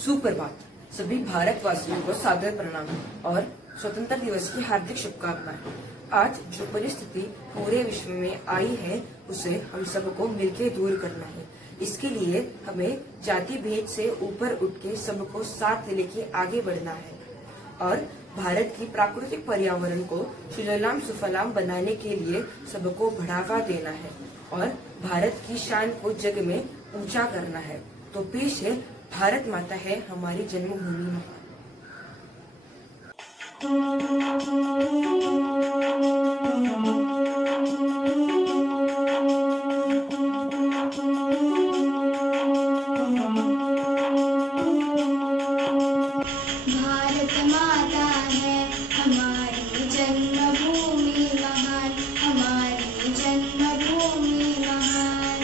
सुप्रभात। सभी भारतवासियों को सादर प्रणाम और स्वतंत्रता दिवस की हार्दिक शुभकामनाएं। आज जो परिस्थिति पूरे विश्व में आई है उसे हम सबको मिलकर दूर करना है। इसके लिए हमें जाति भेद से ऊपर उठ के सबको साथ लेके आगे बढ़ना है और भारत की प्राकृतिक पर्यावरण को सुजलाम सुफलाम बनाने के लिए सबको बढ़ावा देना है और भारत की शान को जग में ऊंचा करना है। तो पेश है भारत माता है हमारी जन्मभूमि महान। भारत माता है हमारी जन्मभूमि महान, हमारी जन्मभूमि महान।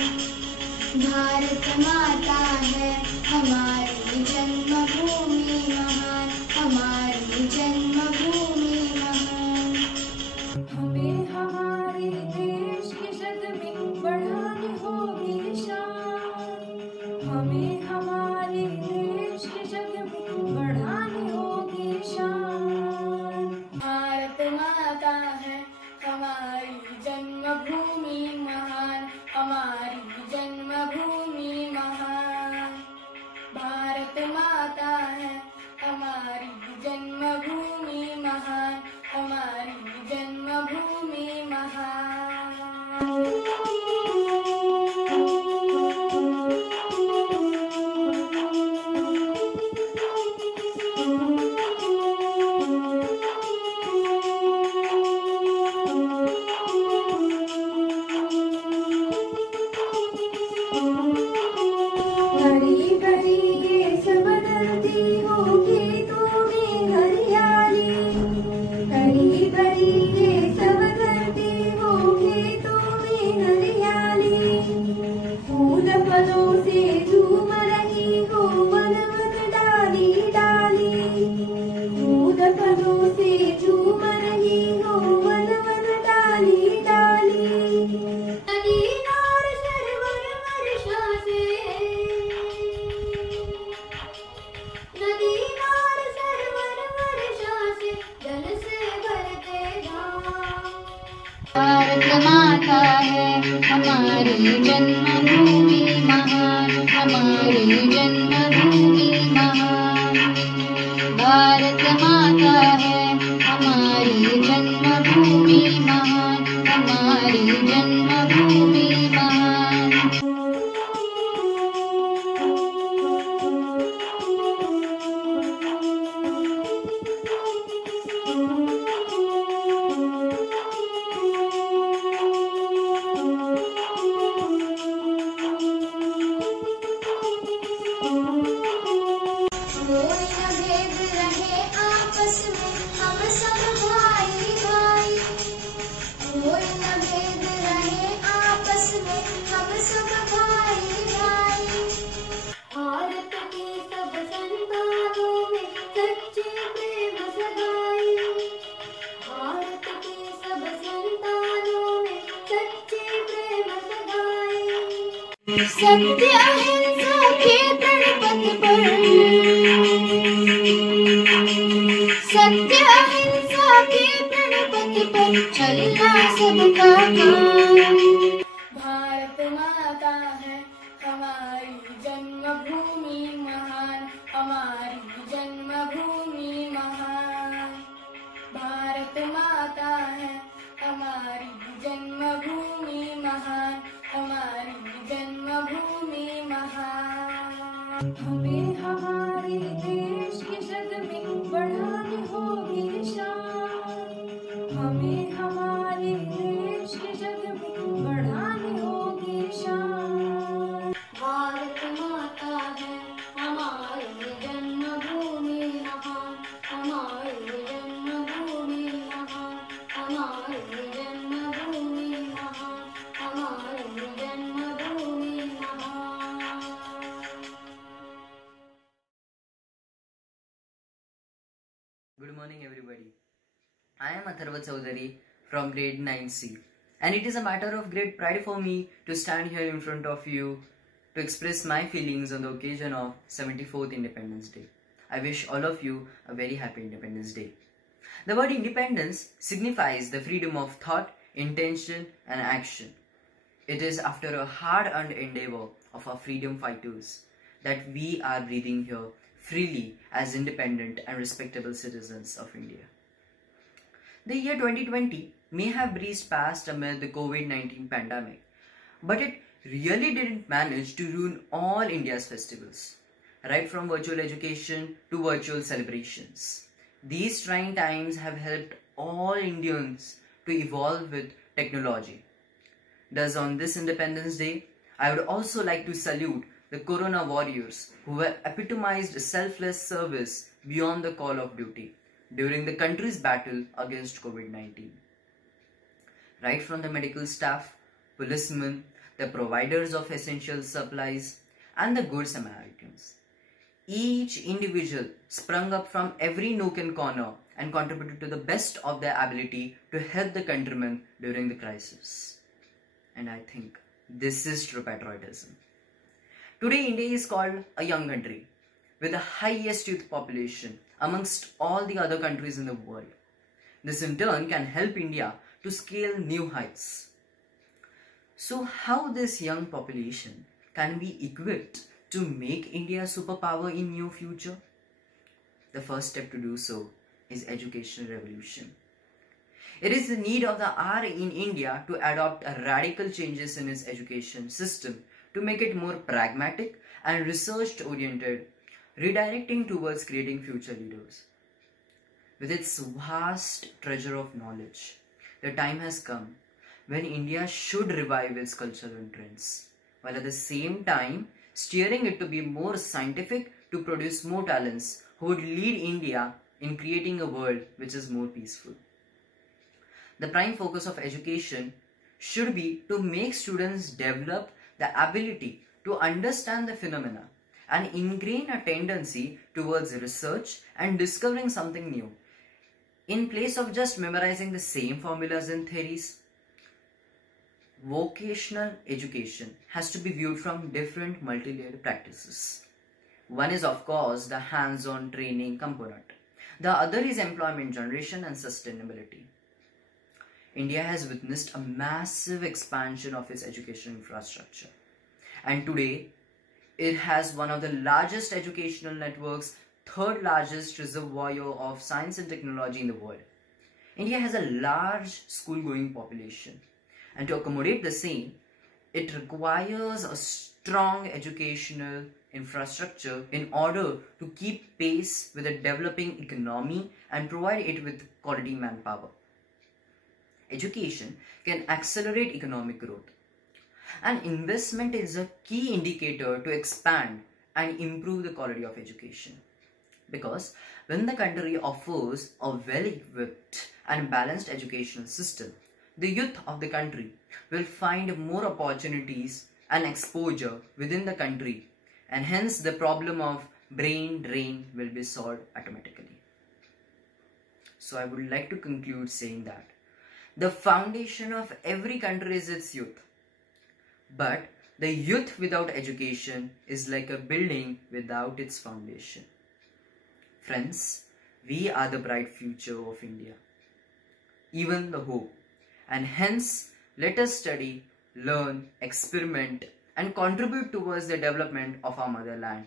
भारत माता है हमारी जन्मभूमि महान, हमारी जन्मभूमि महान। हमें हमारे देश के जग में बढ़ानी होगी शान, हमें हमारे देश के जग में बढ़ानी होगी शान। भारत माता है हमारी जन्मभूमि महान, हमारी जन्मभूमि महान। भारत माता है हमारी जन्मभूमि महान, हमारी जन्मभूमि महान। घड़ी घड़ी ये सब बदलती होगी तुम्हें हरियाली, घड़ी घड़ी ये सब बदलती होगी तुम्हें हरियाली। फूल फलों से झूम रही हो वन वन डाली डाली, फूल फलों से झूम रही हो वन वन डाली डाली। नदी नार सरोवर वर्षा से, नदी नार सरोवर वर्षा से जल से भरते धाम। भारत माता है हमारी जन्मभूमि महान, हमारी जन्मभूमि महान। भारत माता है हमारी जन्मभूमि महान, हमारी जन्मभूमि महान। कोई न भेद रहे आपस में हम सब भाई भाई, कोई न भेद रहे आपस में हम सब भाई भाई। भारत के सब संतानों में सच्चे प्रेम सगाई, भारत के सब संतानों में सच्चे प्रेम सगाई। सत्य अहिंसा के प्रणपथ पर, सत्य अहिंसा के प्रणपथ पर चलना सबका काम। भारत माता है हमारी जन्मभूमि महान, हमारी जन्मभूमि महान। भारत माता है हमारी जन्मभूमि महान, हमारी जन्मभूमि महान। हमें हमारे देश के जग में बढ़ानी होगी शान, हमें हमारे देश के जग में बढ़ानी होगी शान। भारत माता है हमारी जन्मभूमि महान, हमारी जन्मभूमि महान, हमारी जन्मभूमि महान, हमारी जन्मभूमि महान। Good morning everybody. I am Atharva Chaudhary from grade 9C and it is a matter of great pride for me to stand here in front of you to express my feelings on the occasion of 74th Independence Day. I wish all of you a very happy Independence Day. The word independence signifies the freedom of thought, intention and action. It is after a hard-earned endeavor of our freedom fighters that we are breathing here freely as independent and respectable citizens of India. The year 2020 may have breezed past amid the COVID-19 pandemic, but it really didn't manage to ruin all India's festivals, right from virtual education to virtual celebrations. These trying times have helped all Indians to evolve with technology. Thus, on this Independence Day, I would also like to salute the Corona warriors who have epitomized selfless service beyond the call of duty during the country's battle against COVID-19. Right from the medical staff, policemen, the providers of essential supplies, and the Good Samaritans. Each individual sprung up from every nook and corner and contributed to the best of their ability to help the countrymen during the crisis. And I think this is true patriotism. Today, India is called a young country with the highest youth population amongst all the other countries in the world. This in turn can help India to scale new heights. So how this young population can be equipped to make India a superpower in near future? The first step to do so is educational revolution. It is the need of the hour in India to adopt a radical changes in its education system to make it more pragmatic and research oriented, redirecting towards creating future leaders. With its vast treasure of knowledge, the time has come when India should revive its cultural trends, while at the same time steering it to be more scientific to produce more talents who would lead India in creating a world which is more peaceful. The prime focus of education should be to make students develop the ability to understand the phenomena and ingrain a tendency towards research and discovering something new, in place of just memorizing the same formulas and theories. Vocational education has to be viewed from different multi-layered practices. One is of course the hands-on training component. The other is employment generation and sustainability. India has witnessed a massive expansion of its education infrastructure. And today, it has one of the largest educational networks, third largest reservoir of science and technology in the world. India has a large school-going population. And to accommodate the same, it requires a strong educational infrastructure in order to keep pace with a developing economy and provide it with quality manpower. Education can accelerate economic growth. And investment is a key indicator to expand and improve the quality of education. Because when the country offers a well-equipped and balanced educational system, the youth of the country will find more opportunities and exposure within the country, and hence the problem of brain drain will be solved automatically. So I would like to conclude saying that the foundation of every country is its youth. But the youth without education is like a building without its foundation. Friends, we are the bright future of India, even the hope. And hence, let us study, learn, experiment, and contribute towards the development of our motherland.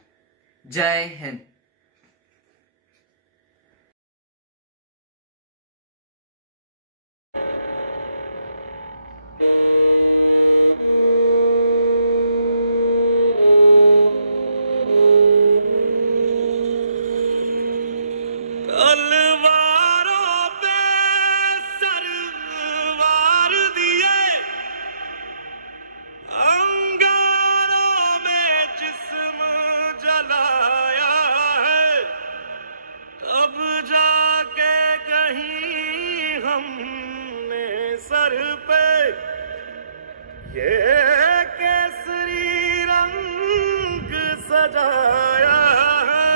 Jai Hind. Sir पे ये केसरी रंग सजाया है।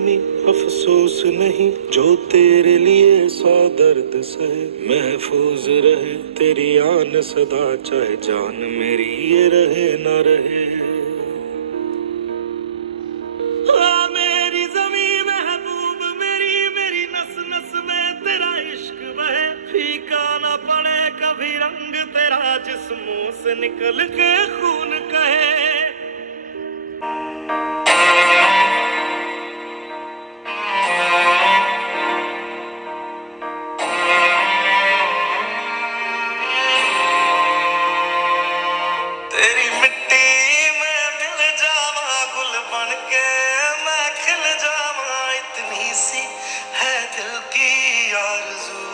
गुलामी अफसोस नहीं, जो तेरे लिए 100 दर्द सहे। महफूज रहे तेरी आन सदा, चाहे जान मेरी ये रहे ना रहे। मेरी ज़मीं महबूब मेरी, मेरी नस नस में तेरा इश्क बहे। फीका ना पड़े कभी रंग तेरा, जिस मुंह से निकल के खून कहे। तेरी मिट्टी में मिल जावा गुल बन के, मैं खिल जावा, इतनी सी है दिल की आरज़ू।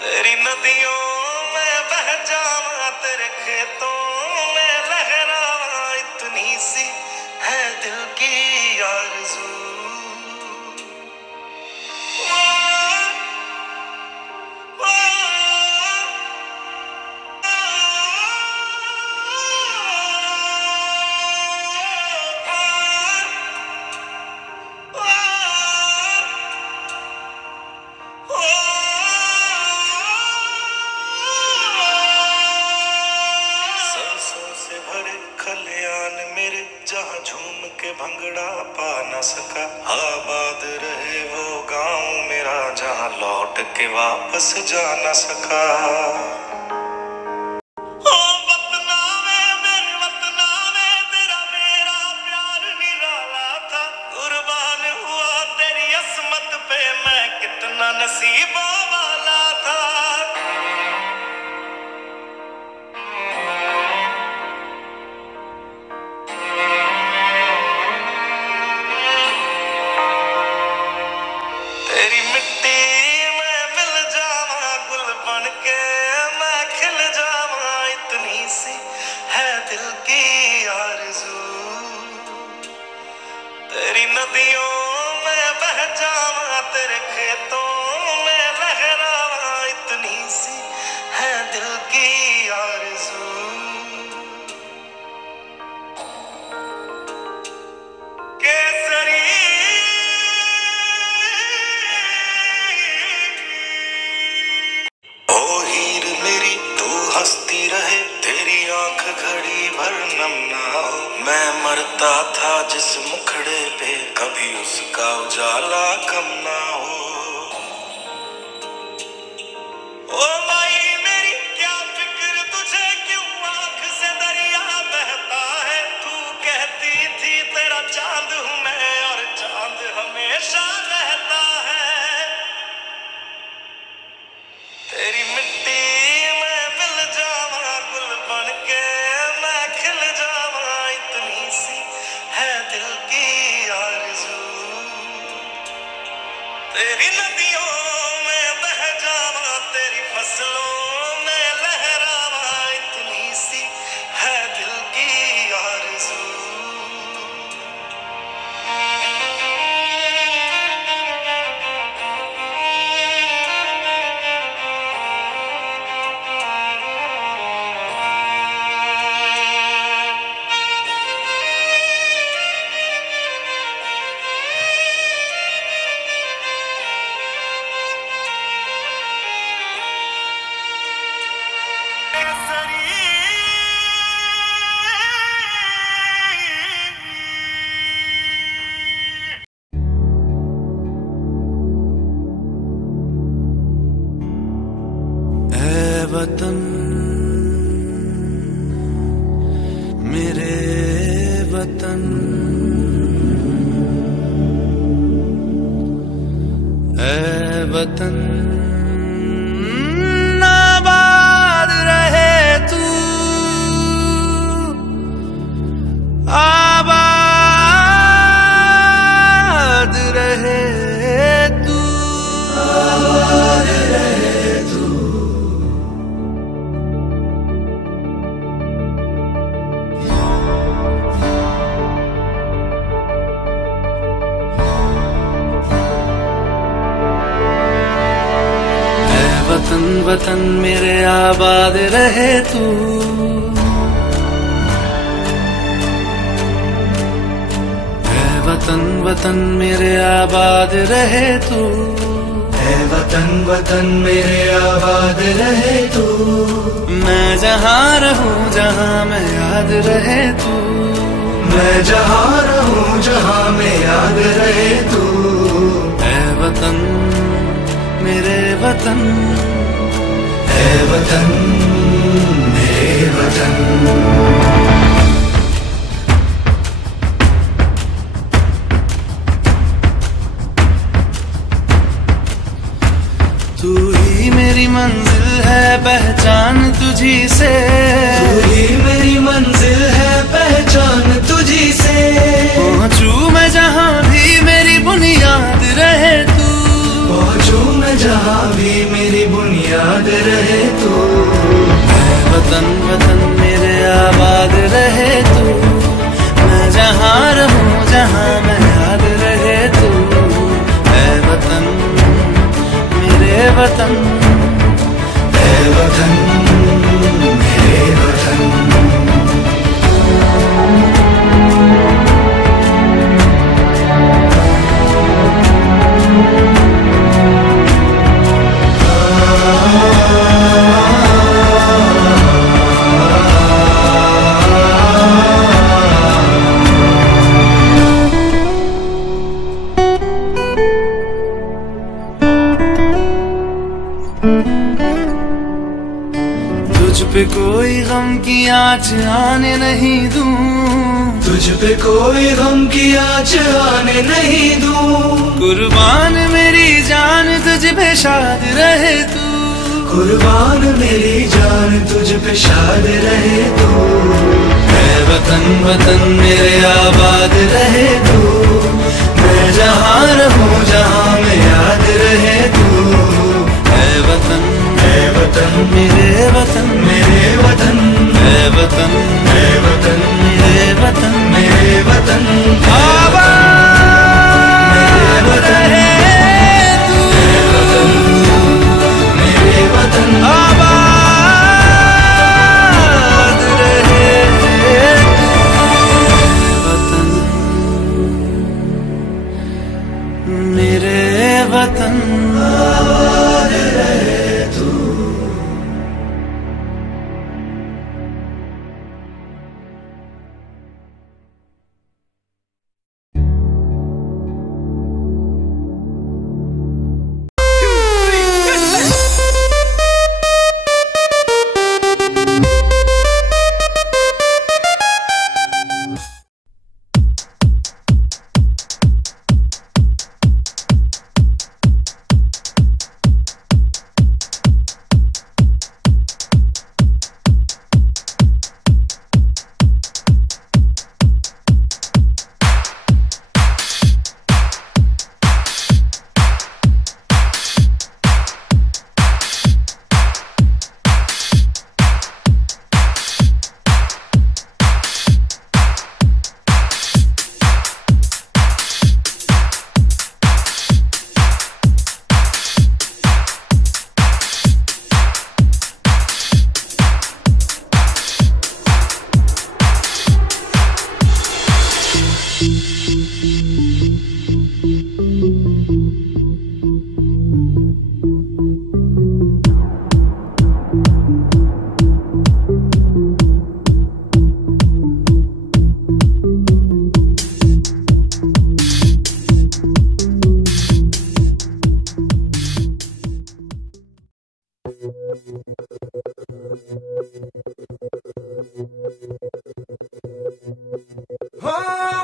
तेरी नदियों में बह जावा, तेरे खेतों में लहरावा, इतनी सी है दिल की आरज़ू। खलियान मेरे, जहाँ झूम के भंगड़ा पा न सका। आबाद रहे वो गांव मेरा, जहाँ लौट के वापस जा न सका। ओ वतना में तेरा मेरा प्यार निराला था। कुर्बान हुआ तेरी असमत पे, मैं कितना नसीबों वाला था। तेरी मिट्टी में मिल जावा गुल बन के, मैं खिल जावा, इतनी सी है दिल की आरज़ू। तेरी नदियों में बह जावा, तेरे खेतों में लहरावा, इतनी सी है दिल की आरज़ू। केसरी हंसती रहे, तेरी आंख घड़ी भर नम ना हो। मैं मरता था जिस मुखड़े पे, कभी उसका उजाला कम ना हो। ओ माई मेरी क्या फिक्र तुझे, क्यों आंख से दरिया बहता है। तू कहती थी तेरा चांद हूँ मैं, और चांद हमेशा रहता है। तेरी मिट्टी बन के मैं खिल जावा, इतनी सी है दिल की आरज़ू। तेरी नदियों में बह जावा, तेरी फसलों में लहरावा, इतनी सी है दिल की आरज़ू। वतन मेरे वतन, ऐ वतन आबाद रहे तू, आबाद रहे तू, आबाद रहे तू। वतन वतन मेरे आबाद रहे तू, वतन वतन मेरे आबाद रहे तू, है वतन वतन मेरे आबाद रहे तू। मैं जहाँ रहूं जहाँ मैं याद रहे तू, मैं जहाँ रहूं जहाँ मैं याद रहे तू। है वतन मेरे वतन, है वतन मेरे वतन। तू ही मेरी मंजिल है पहचान तुझी से, तू ही मेरी मंजिल है पहचान तुझी से। पहुँचूं मैं जहाँ भी मेरी बुनियाद रहे तू, पहुँचूं मैं जहाँ भी मेरी बुनियाद रहे तू। है वतन वतन मेरे आबाद रहे तू, मैं जहाँ रहूं जहाँ मैं याद रहे तू। है वतन मेरे वतन, है वतन मेरे वतन। तुझ पे कोई गम की आँच आने नहीं दूं, तुझ पे कोई गम की आँच आने नहीं दूं। कुर्बान मेरी जान तुझ पे शाद रहे तू, कुर्बान मेरी जान तुझ पे शाद रहे तू। है वतन वतन मेरे आबाद रहे तू, मैं जहाँ रहूं जहाँ मैं याद रहे तू। है वतन मेरे वतन, मेरे वतन, है वतन मेरे वतन, मेरे वतन आबाद रहे तू, मेरे वतन आबाद रहे तू। वतन मेरे वतन, आबाद रहे तू।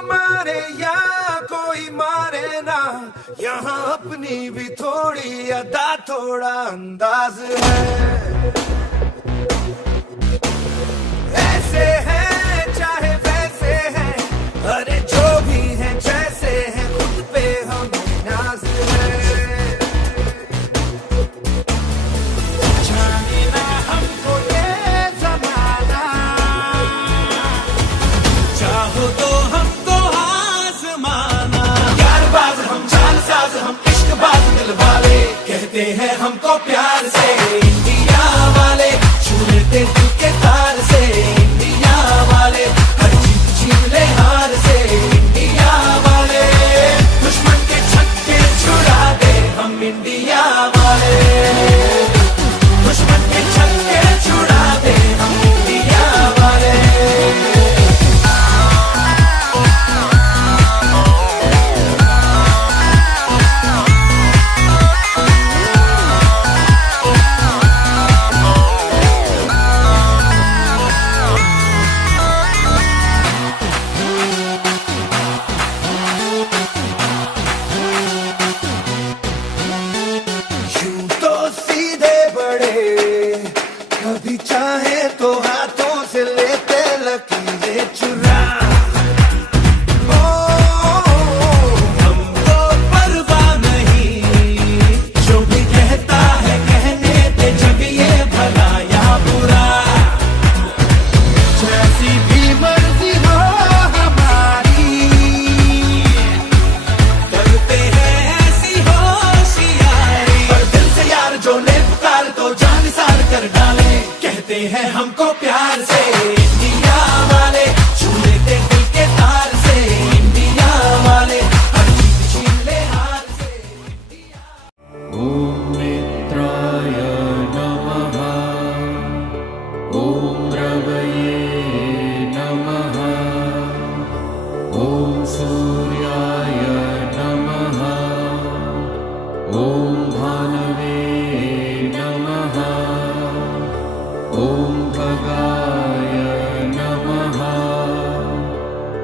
मारे या कोई मारे ना, यहाँ अपनी भी थोड़ी अदा थोड़ा अंदाज है। ऐसे हैं चाहे वैसे हैं, अरे जो भी हैं जैसे हैं, खुद पे हमें नाज है। जाने ना हमको ये जमाना, चाहो तो हमको आजमाना। यारबाज हम, चालसाज हम, इश्कबाज दिल वाले, कहते हैं हमको प्यार से इंडिया वाले। छू लेते दिल के तार से इंडिया वाले, हर जीत छीन ले हार से इंडिया वाले।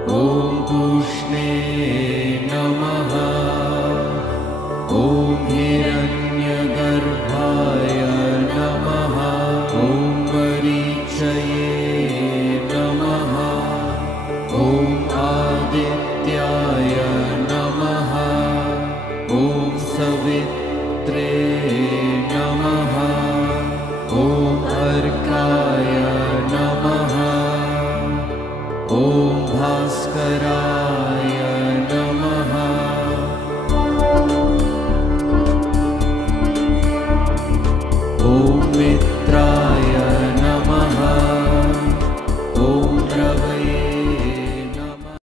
ॐ पूष्णे नमः। ॐ हिरण्यगर्भाय नमः। ॐ मरीचये नमः। ॐ आदित्याय नमः। ॐ सवित्रे नमः। ॐ अर्काय नमः। ॐ भास्कराय नमः। ॐ मित्राय नमः। ॐ रवये नमः।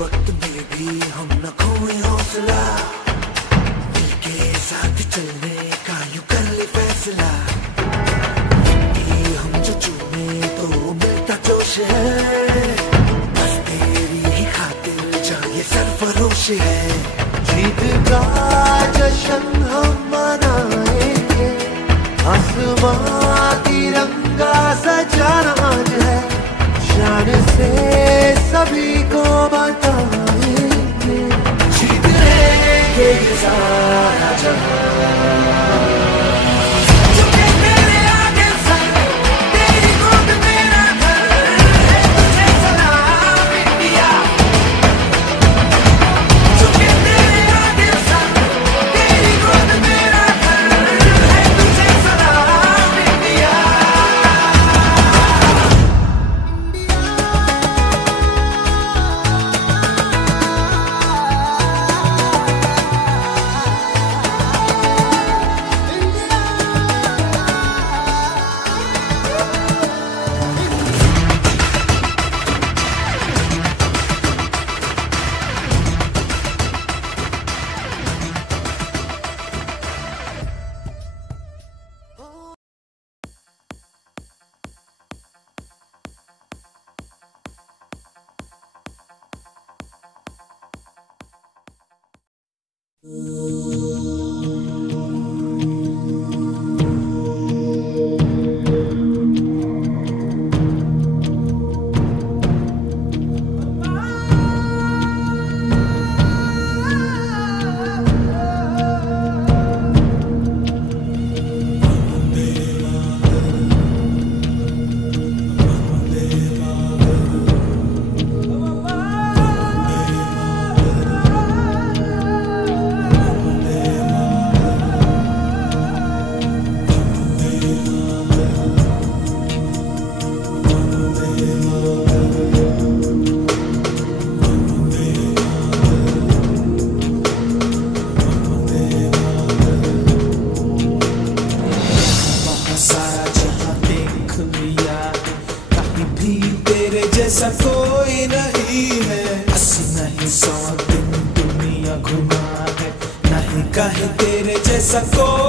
वक्त में भी हम न खोए हौसला, दिल के साथ चलने का यूं कर ले फैसला। हम जो चूमे तो मिलता जोश है, बस तेरी ही खातिर जा ये सरफरोश है। जीत का जश्न हम मनाएंगे, आसमां तिरंगा सजाना आज है। शान से सभी को बताएंगे, जीत लेंगे ये सारा जहां। सको